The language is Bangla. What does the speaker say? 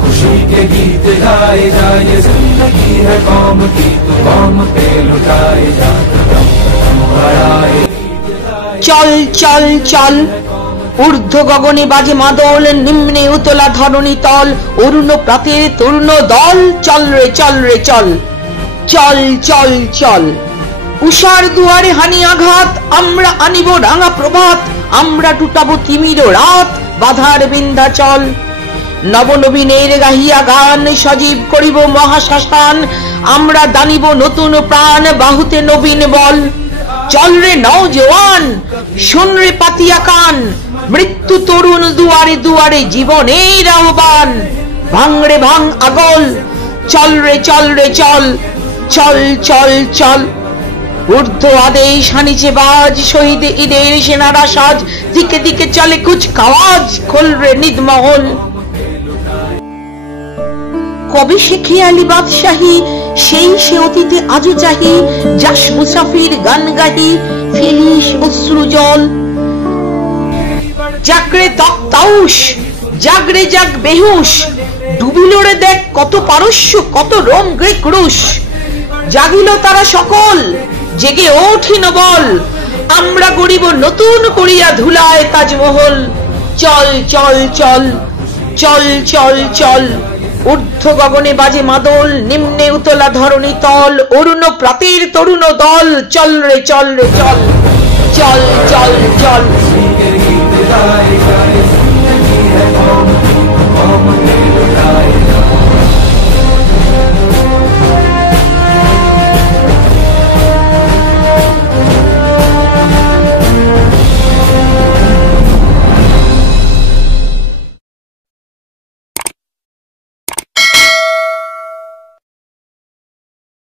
खुशी के गीत गाए जा, ये जिंदगी है कौम की तो कौम पे लुटाए जा, दम बढ़ाए। चल चल चल ঊর্ধ্ব গগনে বাজে মাদল, নিম্নে উতলা ধরণী তল, অরুণ প্রাতের তরুণ দল, চল রে চল রে চল, চল চল চল। উষার দুয়ারে হানি আঘাত, আমরা আনিব রাঙা প্রভাত, আমরা টুটাবো তিমির রাত, বাধার বিন্ধ্যাচল। নবনবীনের গাহিয়া গান, সজীব করিব মহাশ্মশান, আমরা দানিব নতুন প্রাণ, বাহুতে নবীন বল। চল রে নওজোয়ান, শোন রে পাতিয়া কান, মৃত্যু তরুণ দুয়ারে দুয়ারে জীবনের আহ্বান। ভাঙ রে ভাঙ আগল, চল রে চল রে চল, চল চল চল। ঊর্ধ্ব আদেশ হানিছে বাজ, শহীদ ঈদের সেনারা সাজ, দিকে দিকে চলে কুচকাওয়াজ, খোল রে নিদমহল। কবে সে খেয়ালি বাদশাহী, সেই সে অতীতে আজও চাহি, যাস মুসাফির গান গাহি, ফেলিস অশ্রু জল। জাগরে তক্তাউস, জাগরে জাগ বেহুশ, ডুবিল রে দেখ কত পারস্য, কত রোম গ্রিক রুশ। জাগিল তারা সকল, জেগে ওঠিন বল, আমরা গড়িব নতুন করিয়া ধুলায় তাজমহল। চল চল চল, চল চল চল। ঊর্ধ্ব গগনে বাজে মাদল, নিম্নে উতলা ধরণী তল, অরুণ প্রাতের তরুণ দল, চল রে চল রে চল, চল চল চল।